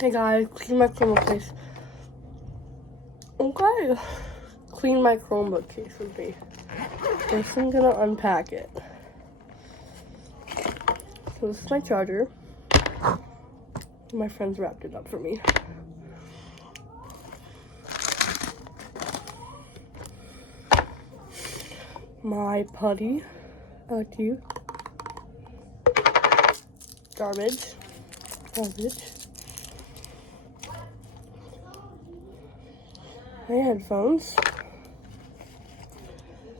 Hey guys, clean my Chromebook case. Okay. Clean my Chromebook case with me. First I'm gonna unpack it. So this is my charger. My friends wrapped it up for me. My putty. I like to use. Garbage. My headphones.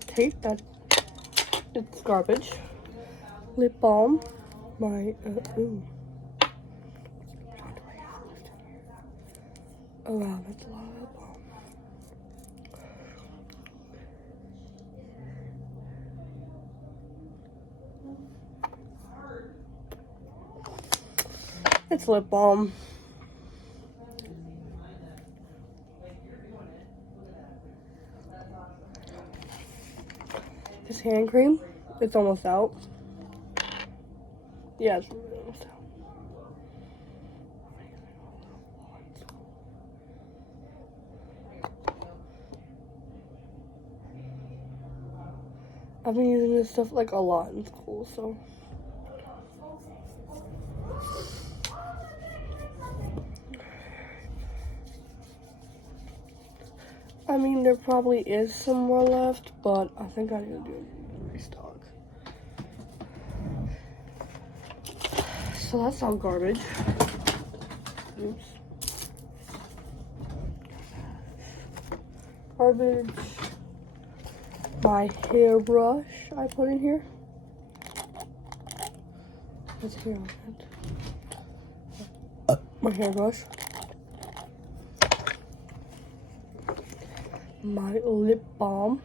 Tape, it's garbage. Lip balm. My, oh wow, that's a lot of lip balm. It's lip balm. This hand cream, it's almost out. Yeah, it's really almost out. I've been using this stuff like a lot in school, so. I mean, there probably is some more left, but I think I need to do a restock. So that's all garbage. Oops. Garbage. My hairbrush I put in here. What's here on it? My hairbrush. My lip balm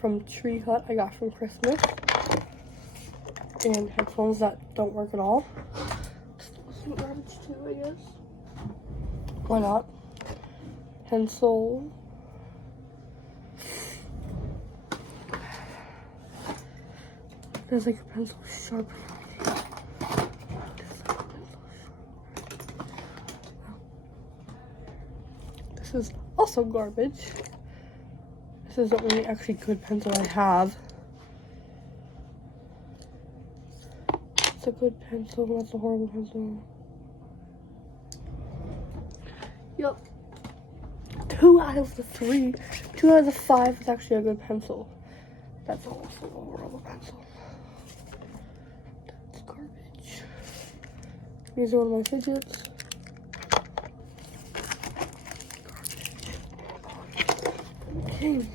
from Tree Hut I got from Christmas. And headphones that don't work at all. Some garbage too, I guess. Why not? Pencil. There's like a pencil sharpener. This is also garbage. This is the only actually good pencil I have. It's a good pencil, that's a horrible pencil. Yep. 2 out of the 5 is actually a good pencil. That's also a horrible pencil. That's garbage. These are one of my fidgets. Okay.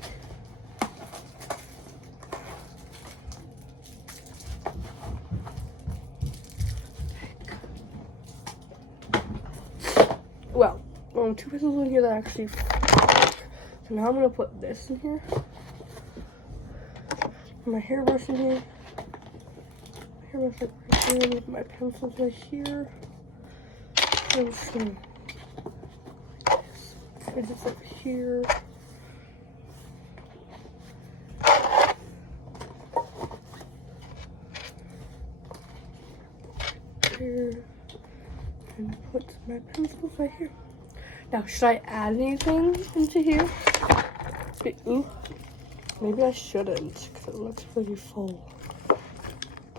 Well, 2 pencils in here that actually work. So now I'm gonna put this in here. My hairbrush in here. My hairbrush right here. My pencils right here. And some fidgets over here. Here. And put my pencils right here. Now, should I add anything into here? Ooh. Maybe I shouldn't, because it looks pretty full.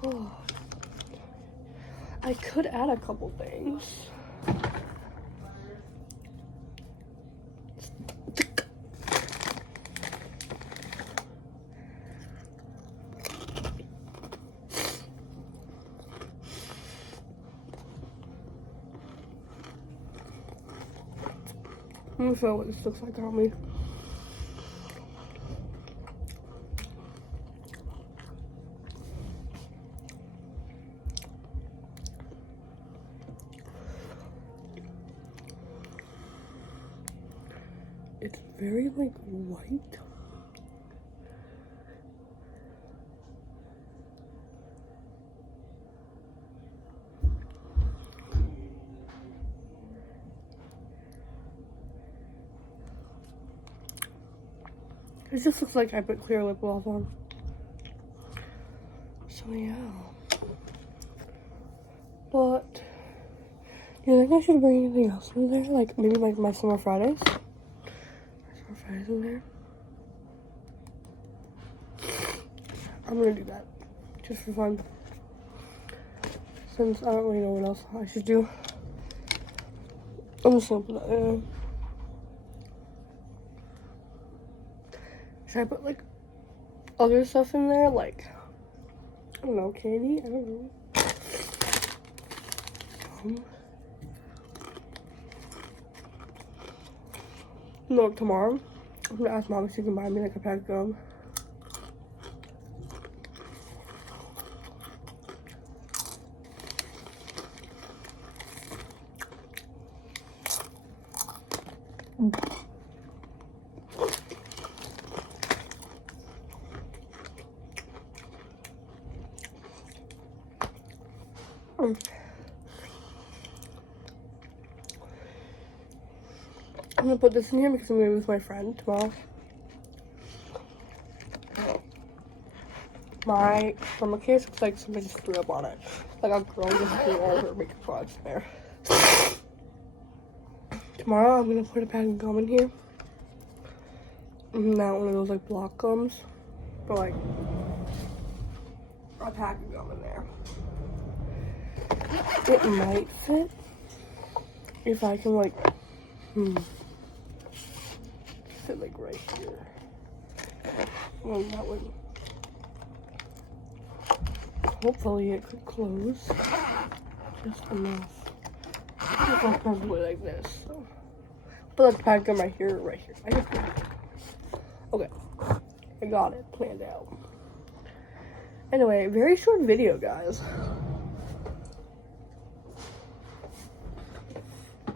Oh. I could add a couple things. Let me show what this looks like on me. It's very like white. It just looks like I put clear lip gloss on. So yeah. But You think I should bring anything else in there? Like, maybe like my summer Fridays? Summer Fridays in there? I'm gonna do that. Just for fun. Since I don't really know what else I should do. I'm just gonna put that in. Should I put like other stuff in there? Like, I don't know, candy? I don't know. No, tomorrow I'm gonna ask Mom if she can buy me like a pack of gum. I'm gonna put this in here because I'm gonna be with my friend tomorrow. My summer case looks like somebody just threw up on it. Like a girl just threw all her makeup products in there. Tomorrow I'm gonna put a pack of gum in here. Not one of those like block gums, but like a pack of gum in there. It might fit if I can like fit like right here. Well, that would. Hopefully it could close just enough. It's not probably like this. So. But let's pack them right here, right here. I just okay. I got it planned out. Anyway, very short video, guys.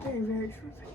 Very short video.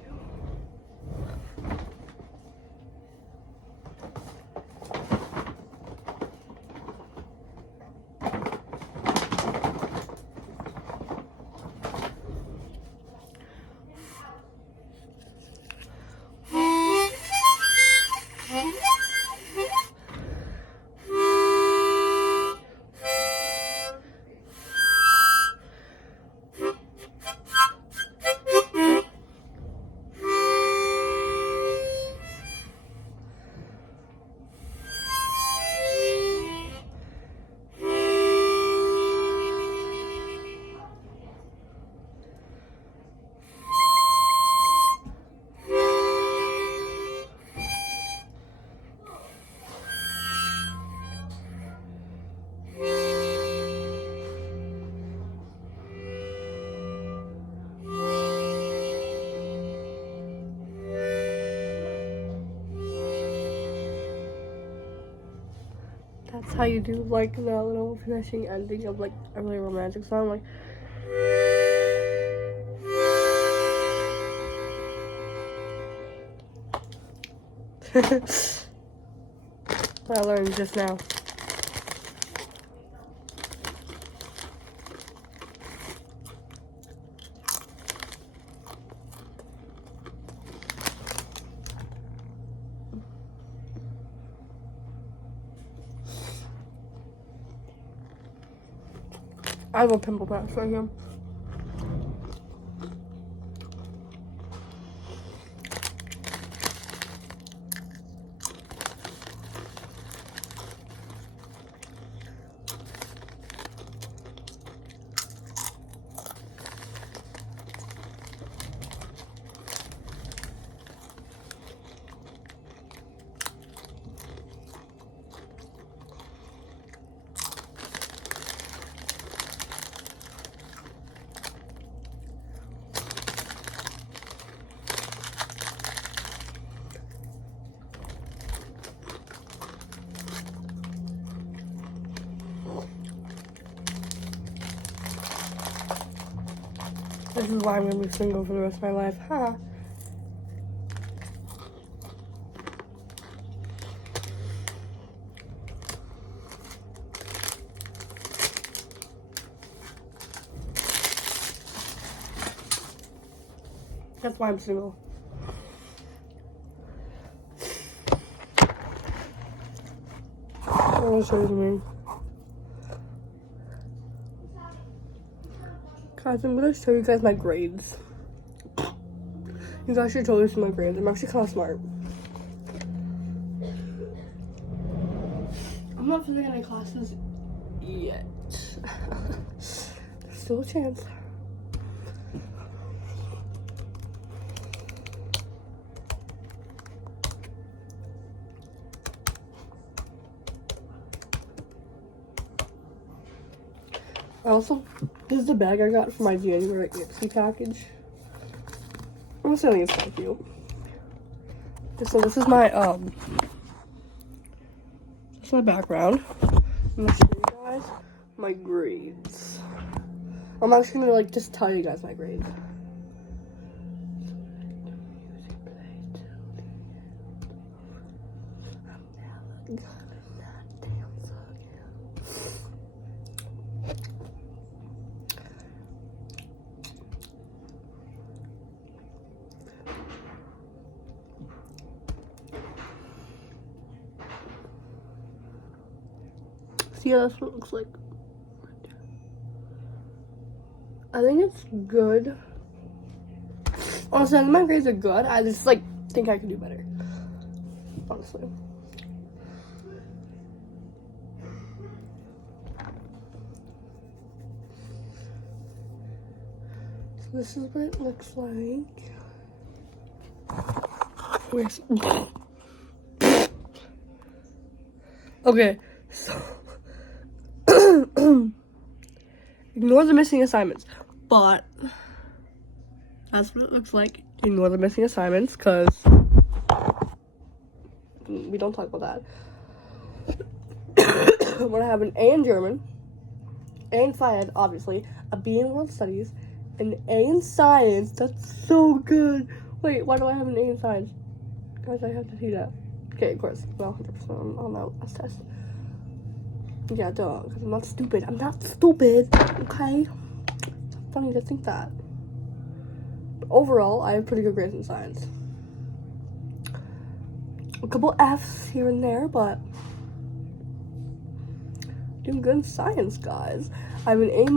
That's how you do like the little finishing ending of like a really romantic song, like. I learned just now. I have a pimple patch right here. This is why I'm gonna be single for the rest of my life. Haha. That's why I'm single. I want to show you something. Guys, I'm gonna show you guys my grades. You guys should totally see my grades. I'm actually kind of smart. I'm not filling any classes yet. There's still a chance. Also, this is the bag I got for my January Ipsy package. I'm assuming it's kind of cute. So this is my that's my background. I'm gonna show you guys my grades. I'm actually gonna like just tell you guys my grades. Yeah, that's what it looks like. I think it's good. Honestly, I think my grades are good. I just like think I could do better. Honestly. So this is what it looks like. Where's okay, so ignore the missing assignments, but that's what it looks like. Ignore the missing assignments, because we don't talk about that. I'm gonna have an A in German, A in Phys, obviously, a B in World Studies, an A in Science. That's so good. Wait, why do I have an A in Science? Guys, I have to see that. Okay, of course, well, 100% on that last test. Yeah, duh, because I'm not stupid. I'm not stupid, okay? It's funny to think that. But overall, I have pretty good grades in science. A couple F's here and there, but doing good in science, guys. I have an A- in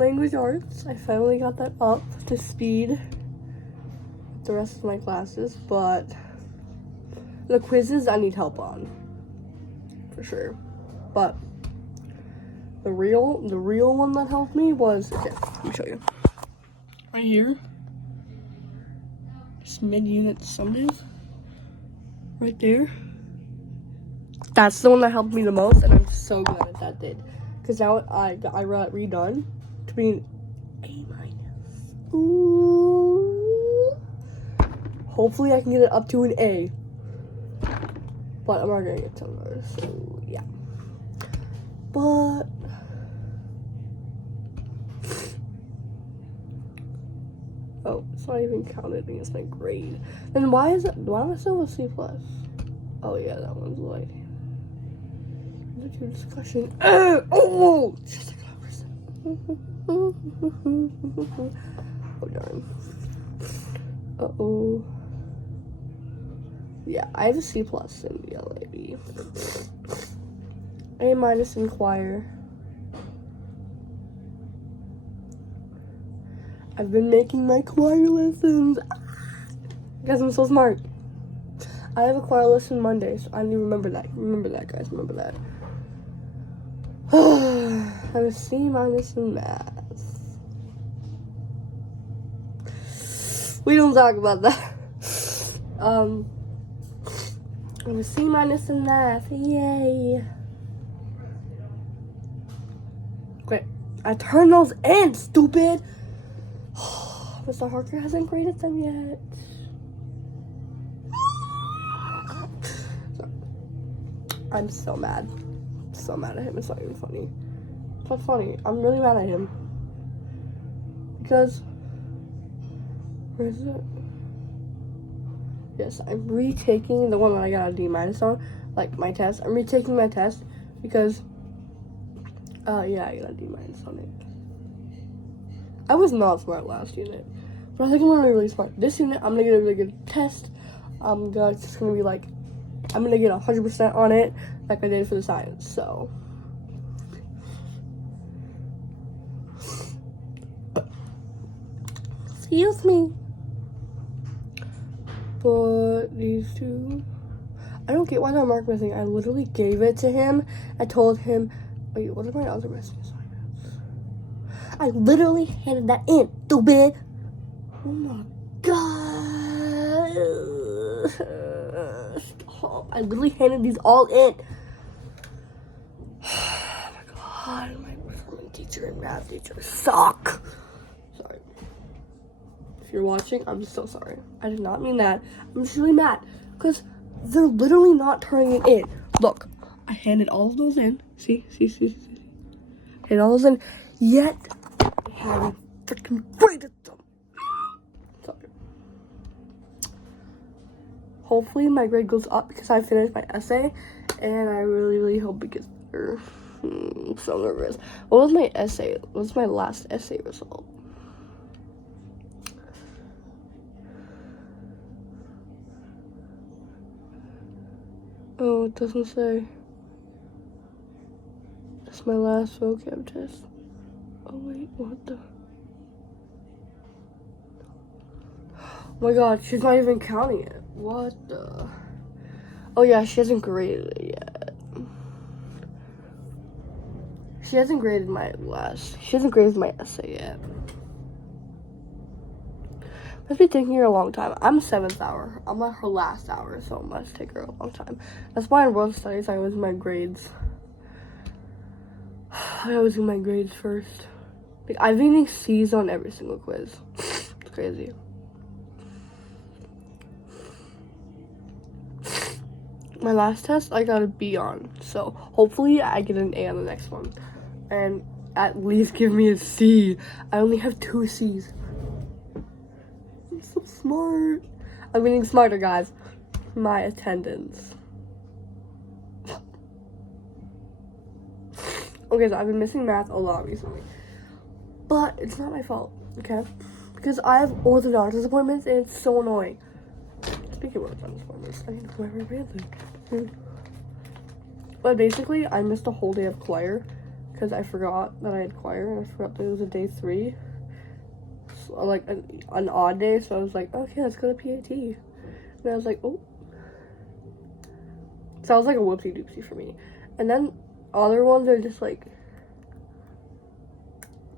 language arts. I finally got that up to speed with the rest of my classes, but the quizzes I need help on, for sure. But the real one that helped me was, okay, let me show you. Right here. It's mid-unit Sundays. Right there. That's the one that helped me the most, and I'm so glad that did. Because now I got redone to be an A-. Ooh. Hopefully I can get it up to an A. But I'm not gonna get to those, so yeah. But oh, it's not even counted against my grade. Then why am I still a C+? Oh yeah, that one's light. There's a discussion. Oh, just a oh darn. Uh-oh. Yeah, I have a C+ in the LAB. A- in choir. I've been making my choir lessons. Guys, I'm so smart. I have a choir lesson Monday, so I need to remember that. Remember that, guys. Remember that. I have a C- in math. We don't talk about that. I have a C- in math. Yay. Okay, I turned those in, stupid. Mr. Harker hasn't graded them yet. So, I'm so mad. So mad at him. It's not even funny. It's not funny. I'm really mad at him. Because, where is it? Yes, I'm retaking the one that I got a D- on, like my test. I'm retaking my test because, yeah, I got a D- on it. I was not smart last unit, but I think I'm gonna be really smart. This unit, I'm gonna get a really good test. It's gonna be like, I'm gonna get 100% on it, like I did for the science. So, excuse me. But these two, I don't get why that mark missing. I literally gave it to him. I told him, wait, what are my other missing assignments? I literally handed that in, stupid. Oh my god. Stop. I literally handed these all in. Oh my god, my performance teacher and math teacher suck. Sorry. If you're watching, I'm so sorry. I did not mean that. I'm just really mad because they're literally not turning it in. Look, I handed all of those in. See. Handed all those in, yet I haven't freaking graded them. Sorry. Hopefully my grade goes up because I finished my essay, and I really hope it gets better. I'm so nervous. What was my essay? What was my last essay result? Oh, it doesn't say. That's my last vocab test. Oh wait, what the? Oh my god, she's not even counting it. What the? Oh yeah, she hasn't graded it yet. She hasn't graded my essay yet. Must be taking her a long time. I'm 7th hour. I'm at her last hour, so it must take her a long time. That's why in world studies I was in my grades. I was in my grades first. Like, I've been getting C's on every single quiz. It's crazy. My last test I got a B on, so hopefully I get an A on the next one. And at least give me a C. I only have 2 C's. I'm so smart. I'm getting smarter, guys. My attendance. Okay, so I've been missing math a lot recently. But it's not my fault, okay? Because I have orthodontist appointments and it's so annoying. Speaking of orthodontist appointments, I need to wear my brand. But basically, I missed a whole day of choir because I forgot that I had choir and I forgot that it was a day 3. So, like an odd day, so I was like, okay, let's go to PAT. And I was like, oh. So that was like a whoopsie doopsie for me. And then other ones are just like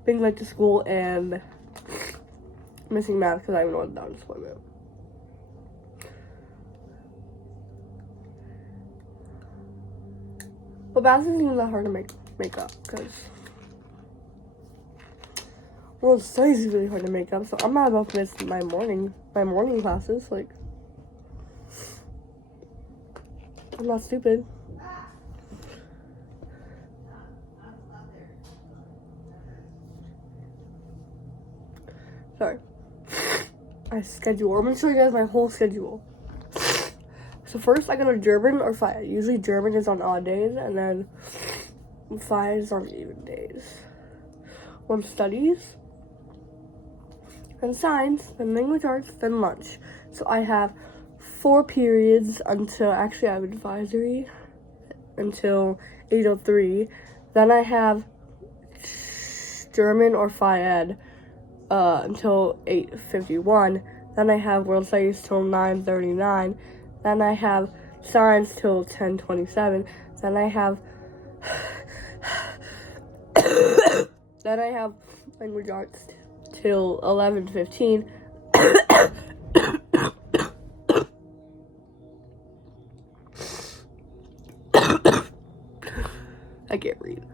being late to school and missing math because I have an orthodontist appointment. But math isn't even that hard to make up because world studies is really hard to make up. So I'm not about to miss my morning classes. Like, I'm not stupid. Sorry. I schedule. I'm gonna show you guys my whole schedule. So first I go to German or Phi. Usually German is on odd days, and then Phi is on even days. One studies, then science, then language arts, then lunch. So I have 4 periods until, actually I have advisory until 8:03. Then I have German or Phi Ed until 8:51. Then I have world studies till 9:39. Then I have science till 10:27. Then I have then I have language arts till 11:15. I can't read.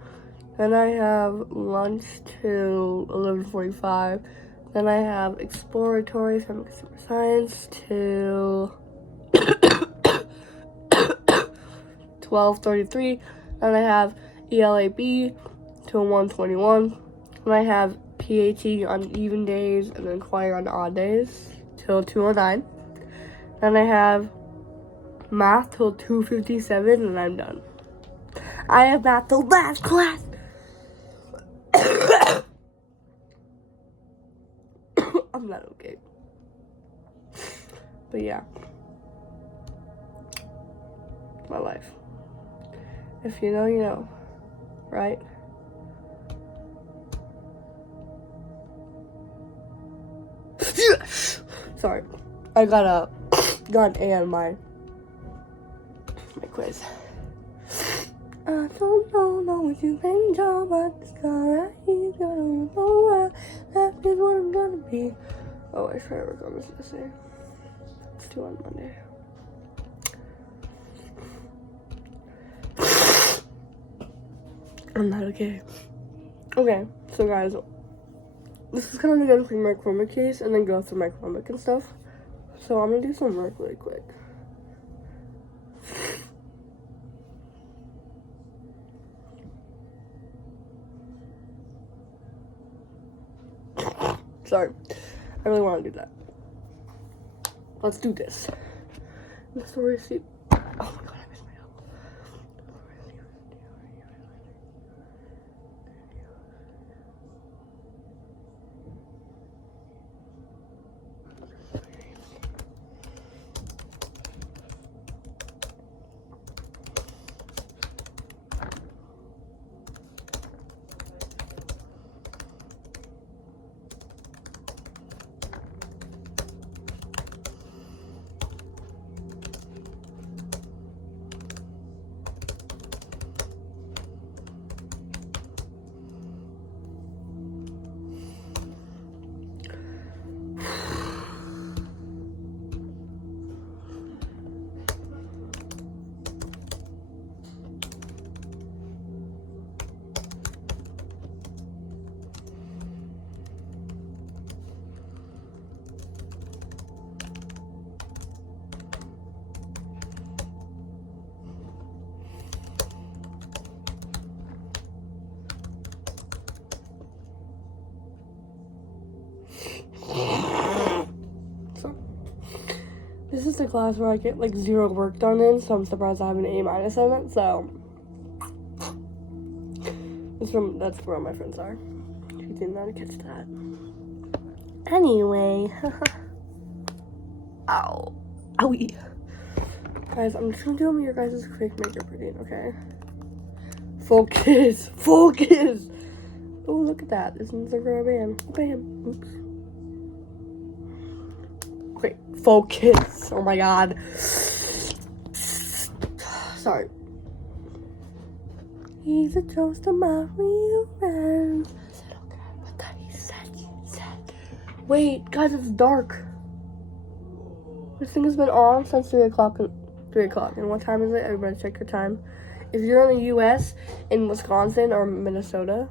Then I have lunch till 11:45. Then I have exploratory from consumer science till 12:33. Then I have ELAB till 1:21. Then I have PAT on even days and then choir on odd days till 2:09. Then I have math till 2:57 and I'm done. I have math till last class. I'm not okay. But yeah. My life. If you know, you know. Right? Yes! Sorry. I got a got an A on my quiz. I don't know what you think, but it's alright. You don't know that is what I'm gonna be. Oh, I tried to work on this essay. It's due on Monday. I'm not okay. Okay, so guys, this is kind of gonna clean my chromebook case and then go through my chromebook and stuff. So I'm gonna do some work really quick. Sorry, I really want to do that. Let's do this. That's the receipt. Oh my god, I missed my elbow. So, this is the class where I get like 0 work done in, so I'm surprised I have an A- in it. So, that's where all my friends are. If you didn't know to catch that. Anyway, ow, owie. Guys, I'm just gonna do your guys' quick makeup routine, okay? Focus, focus. Oh, look at that. This one's a rubber band. Bam. Oops. Wait, focus. Oh my god. Sorry. He's a toast of my real friend. I said, okay, what that he said. Wait, guys, it's dark. This thing has been on since 3 o'clock. 3 o'clock. And what time is it? Everybody check your time. If you're in the U.S., in Wisconsin or Minnesota,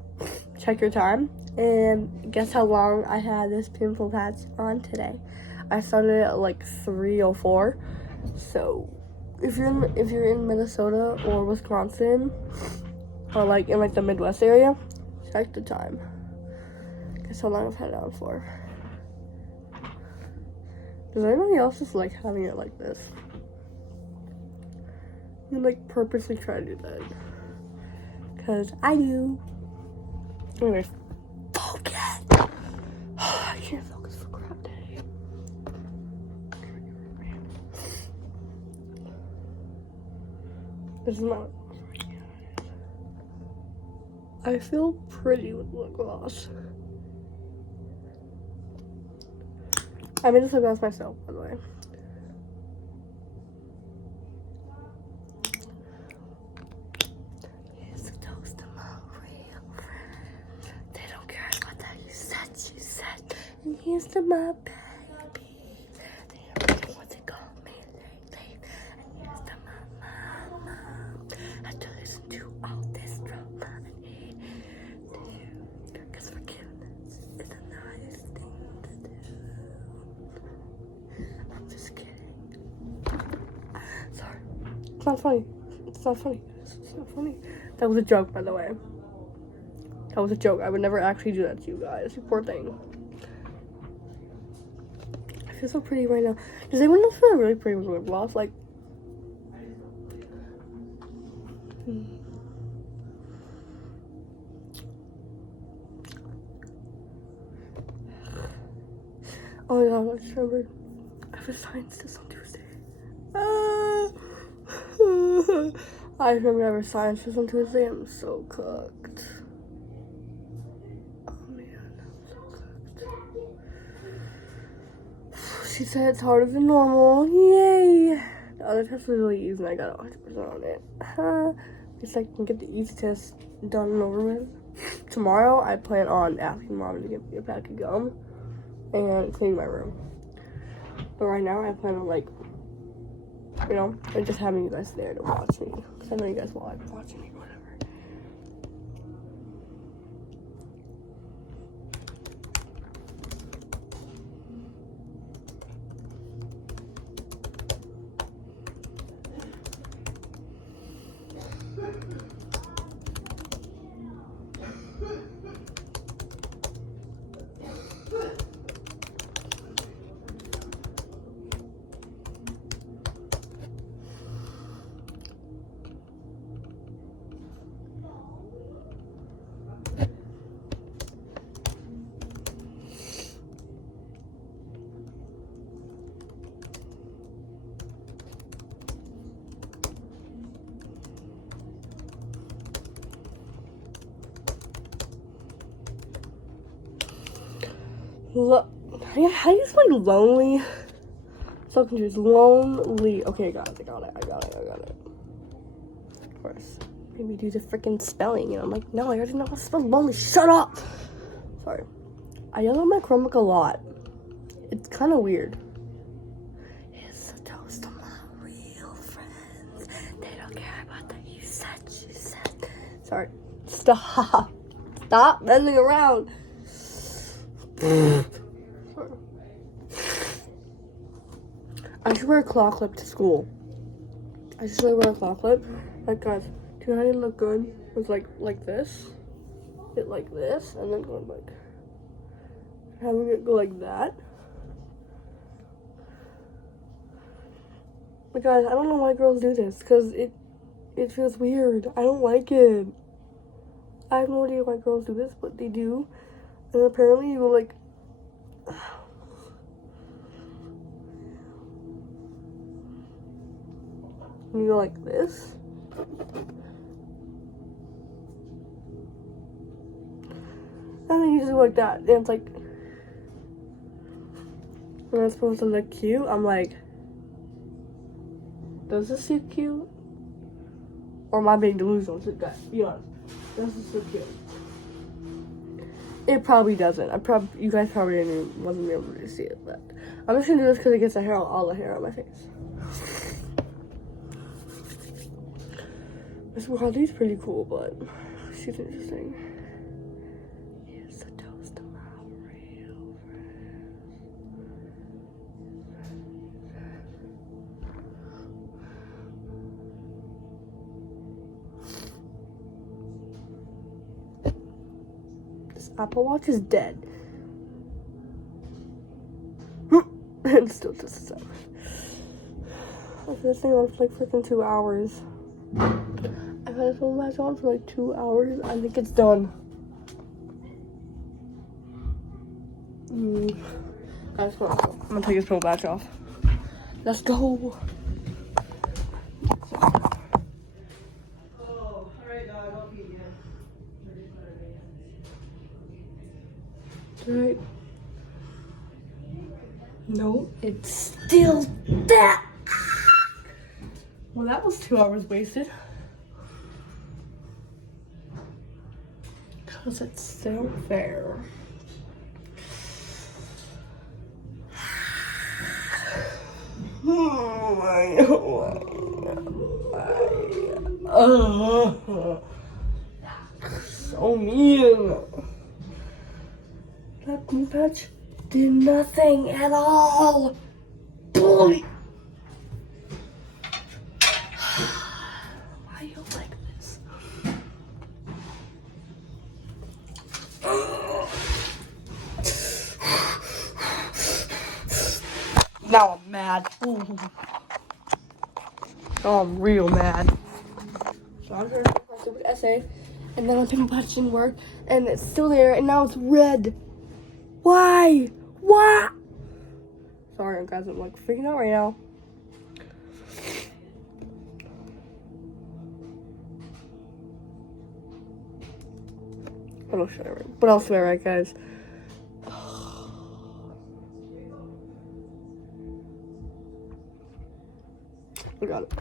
check your time. And guess how long I had this pimple patch on today? I started at like 3:04. So if you're in Minnesota or Wisconsin or like in like the Midwest area, check the time. Guess how long I've had it on for. Does anybody else just like having it like this? You like purposely try to do that. Cause I do. Anyways. Focus! I can't focus for crap today. This is not. I feel pretty with lip gloss. I made this lip gloss myself, by the way. Here's a toast to my real friends. They don't care about that. You said. And here's to my baby. They don't know what to call me lately. And here's to my mama. I had to listen to all this drama and hate to you. Because forgiveness is a nice thing to do. I'm just kidding. Sorry. It's not funny. It's not funny. It's not funny. That was a joke, by the way. That was a joke. I would never actually do that to you guys. You poor thing. I feel so pretty right now. Does anyone else feel really pretty with lip gloss? Like, oh my god, I just remembered. I have a science test on Tuesday. I remember I have a science test on Tuesday. I'm so cooked. Oh man, I'm so cooked. she said it's harder than normal. Yay! The other test was really easy and I got 100% on it. At least I can get the easy test done and over with. Tomorrow, I plan on asking Mom to get me a pack of gum and clean my room. But right now, I plan on, like, you know, and just having you guys there to watch me. Because I know you guys will like watching me, whatever. How do you spell lonely? So confused. Lonely. Okay, I got it. Of course. Maybe do the freaking spelling. And I'm like, no, I already know how to spell lonely. Shut up! Sorry. I yell at my chromebook a lot. It's kind of weird. It's a toast to my real friends. They don't care about that you said. Sorry. Stop. Stop messing around. I should wear a claw clip to school. I should really wear a claw clip. Like, guys, do you know how you look good? With like this. It like this, and then going like, having it go like that. But guys, I don't know why girls do this, because it feels weird. I don't like it. I have no idea why girls do this, but they do. And apparently you go like, and you go like this. And then you just go like that. And it's like, when I'm supposed to look cute, I'm like, does this look cute? Or am I being delusional? Guys, be honest. Does this look cute? It probably doesn't. You guys probably wasn't able to see it, but I'm just gonna do this because it gets all the hair on my face. Miss Harley's pretty cool, but she's interesting. Here's the toast to my real friends. This Apple Watch is dead. And still just up. I've had this thing on for like freaking 2 hours. I've had this phone match on for like 2 hours. I think it's done. Guys, I'm gonna take this phone batch off. Let's go. Alright. No, it's still that. Well, that was 2 hours wasted. Because it's still there. So mean. That glue patch did nothing at all. Bully. Why you like this? Now I'm mad. Ooh. Oh, I'm real mad. So I'm trying to write my stupid essay, and then my pimple patch didn't work, and it's still there, and now it's red. Why? Why? Sorry, guys, I'm like freaking out right now. What else should I write, guys? I got it.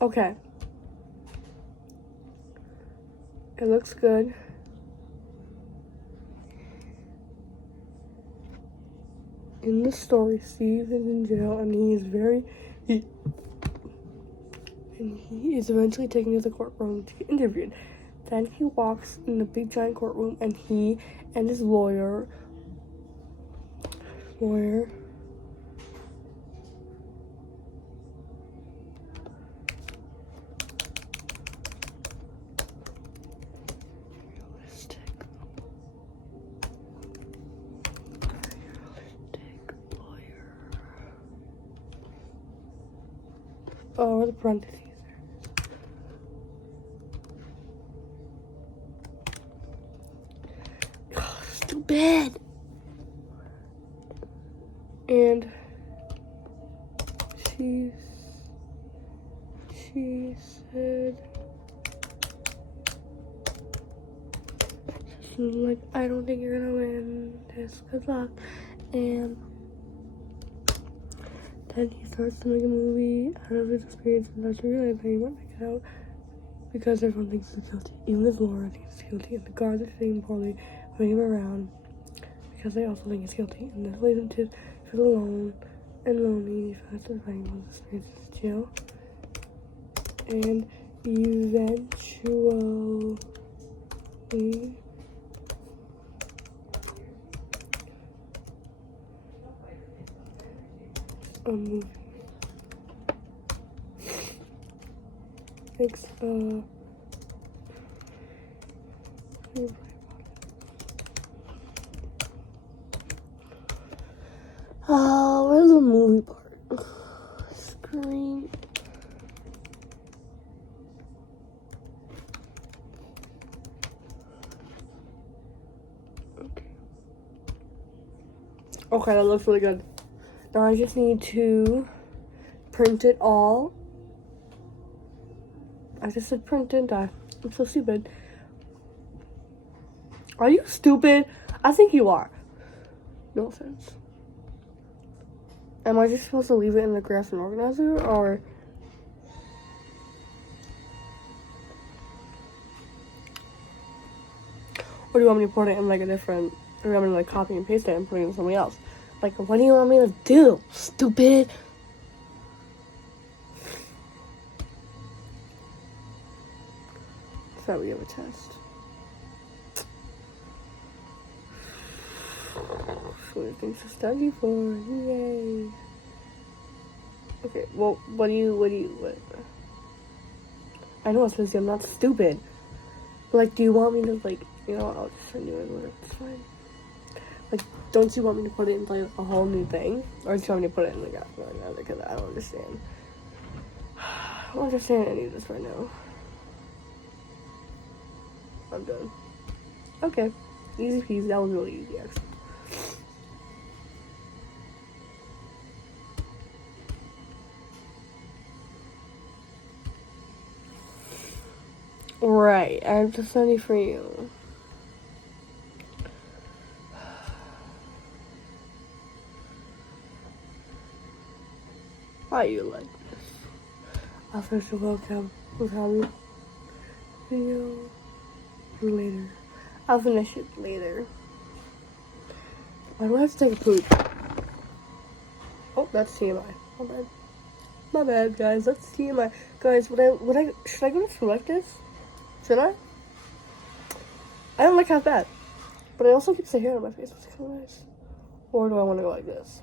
Okay. It looks good. In the story, Steve is in jail and he is eventually taken to the courtroom to get interviewed. Then he walks in the big giant courtroom and he and his lawyer where the parentheses are. Oh, stupid. And she said, like, I don't think you're gonna win this. Good luck. And then he starts to make a movie out of his experience and starts to realize that he won't make it out because everyone thinks he's guilty. Even his lawyer thinks he's guilty, and the guards are treating him poorly, moving him around because they also think he's guilty. And this leads him to feel alone and lonely. He finds to find his experiences in jail. And eventually a movie. It's where's the movie part? Screen. Okay, that looks really good. Now I just need to print it all. I just said print, didn't I? I'm so stupid. Are you stupid? I think you are. No offense. Am I just supposed to leave it in the grass and organizer, or? Or do you want me to put it in like a different, or do you want me to like copy and paste it and put it in something else? Like, what do you want me to do, stupid? So we have a test. So many things to study for, yay. Okay, well, what? I know it's busy, I'm not stupid. But like, do you want me to like, I'll just send you in whatever, it's fine. Like, don't you want me to put it in like a whole new thing? Or do you want me to put it in like another? Because I don't understand. I don't understand any of this right now. I'm done. Okay. Easy peasy. That was really easy, actually. Right. I have to study for you. Why you like this? I'll finish the vocab video later. I'll finish it later. Why do I have to take a poop? Oh, that's TMI. My bad. My bad, guys. That's TMI. Guys, should I go to school like this? Should I? I don't like half bad. But I also keep the hair on my face, which is kind of nice. Or do I want to go like this?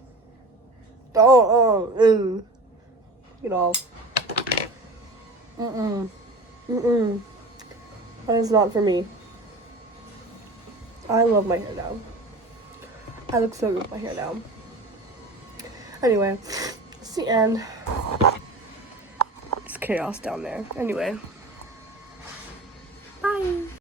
Get off. That is not for me. I love my hair now. I look so good with my hair now. Anyway, it's the end. It's chaos down there. Anyway.